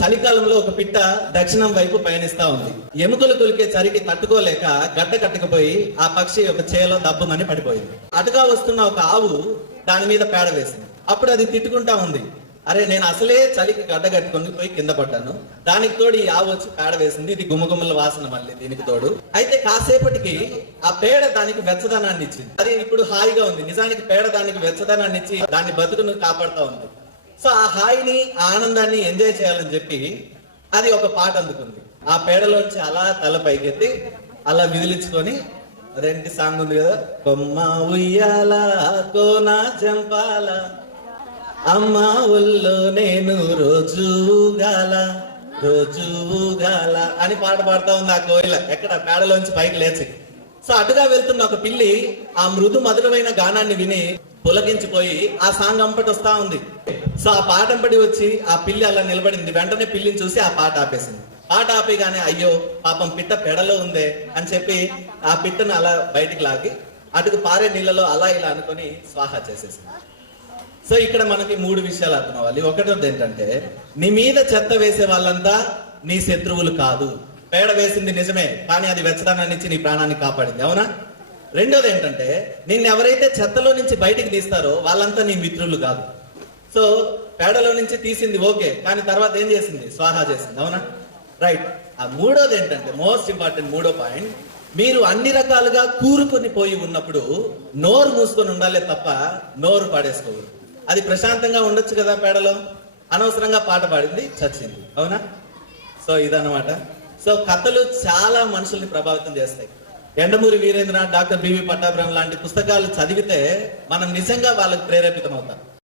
చలికాలంలో ఒక పిట్ట దక్షిణం వైపు పయనిస్తా ఉంది. ఎముకలు తొలికే చలికి తట్టుకోలేక గడ్డ కట్టుకుపోయి ఆ పక్షి ఒక చేలో దబ్బమని పడిపోయింది. అటుగా వస్తున్న ఒక ఆవు దాని మీద పేడ వేసింది. అప్పుడు అది తిట్టుకుంటా ఉంది, అరే నేను అసలే చలికి గడ్డ కట్టుకొని పోయి కింద పడ్డాను, దానికి తోడు ఈ ఆవు వచ్చి పేడ వేసింది, ఇది గుమ్మగుమ్మల వాసన మళ్ళీ దీనికి తోడు. అయితే కాసేపటికి ఆ పేడ దానికి వెచ్చదనాన్ని ఇచ్చింది. అది ఇప్పుడు హాయిగా ఉంది. నిజానికి పేడ దానికి వెచ్చదనాన్ని ఇచ్చి దాన్ని బతుకును కాపాడుతూ ఉంది. సో ఆ హాయిని ఆనందాన్ని ఎంజాయ్ చేయాలని చెప్పి అది ఒక పాట అందుకుంది. ఆ పేడలోంచి అలా తల పైకెత్తి అలా విదిలించుకొని, అదేంటి సాంగ్ ఉంది కదా, కొమ్మ ఉయ్యాల కోన జంపాల అమ్మ ఒళ్ళో నేను రోజుగాల అని పాట పాడుతా ఉంది ఆ కోయిల ఎక్కడ పేడలోంచి పైకి లేచి. సో అటుగా వెళ్తున్న ఒక పిల్లి ఆ మృదు మధురమైన గానాన్ని విని పులకించిపోయి ఆ సాంగ్ అంపటి వస్తా ఉంది. సో ఆ పాట అంపటి వచ్చి ఆ పిల్లి అలా నిలబడింది. వెంటనే పిల్లిని చూసి ఆ పాట ఆపేసింది. పాట ఆపేగానే అయ్యో పాపం పిట్ట పెడలో ఉందే అని చెప్పి ఆ పిట్టను అలా బయటికి లాగి అటుకు పారే నీళ్ళలో అలా ఇలా అనుకొని స్వాహా చేసేసింది. సో ఇక్కడ మనకి 3 విషయాలు అర్థం అవ్వాలి. ఒకటోది ఏంటంటే, నీ మీద చెత్త వేసే వాళ్ళంతా నీ శత్రువులు కాదు. పేడ వేసింది నిజమే, కానీ అది వెచ్చదనాన్ని ఇచ్చి నీ ప్రాణాన్ని కాపాడింది, అవునా? రెండోది ఏంటంటే, నిన్ను ఎవరైతే చెత్తలో నుంచి బయటికి తీస్తారో వాళ్ళంతా నీ మిత్రులు కాదు. సో పేడలో నుంచి తీసింది ఓకే, కానీ తర్వాత ఏం చేసింది? స్వాహా చేసింది, అవునా? రైట్. ఆ మూడోది ఏంటంటే, మోస్ట్ ఇంపార్టెంట్ మూడో పాయింట్, మీరు అన్ని రకాలుగా కూరుకొని పోయి ఉన్నప్పుడు నోరు మూసుకొని ఉండాలి తప్ప నోరు పాడేసుకోవద్దు. అది ప్రశాంతంగా ఉండొచ్చు కదా పేడలో, అనవసరంగా పాట పాడింది, చచ్చింది, అవునా? సో ఇదన్నమాట. సో కథలు చాలా మనుషుల్ని ప్రభావితం చేస్తాయి. ఎండమూరి వీరేంద్రనాథ్, డాక్టర్ బివి పట్టాభిరామ్ లాంటి పుస్తకాలు చదివితే మనం నిజంగా వాళ్ళకి ప్రేరేపితం అవుతాం.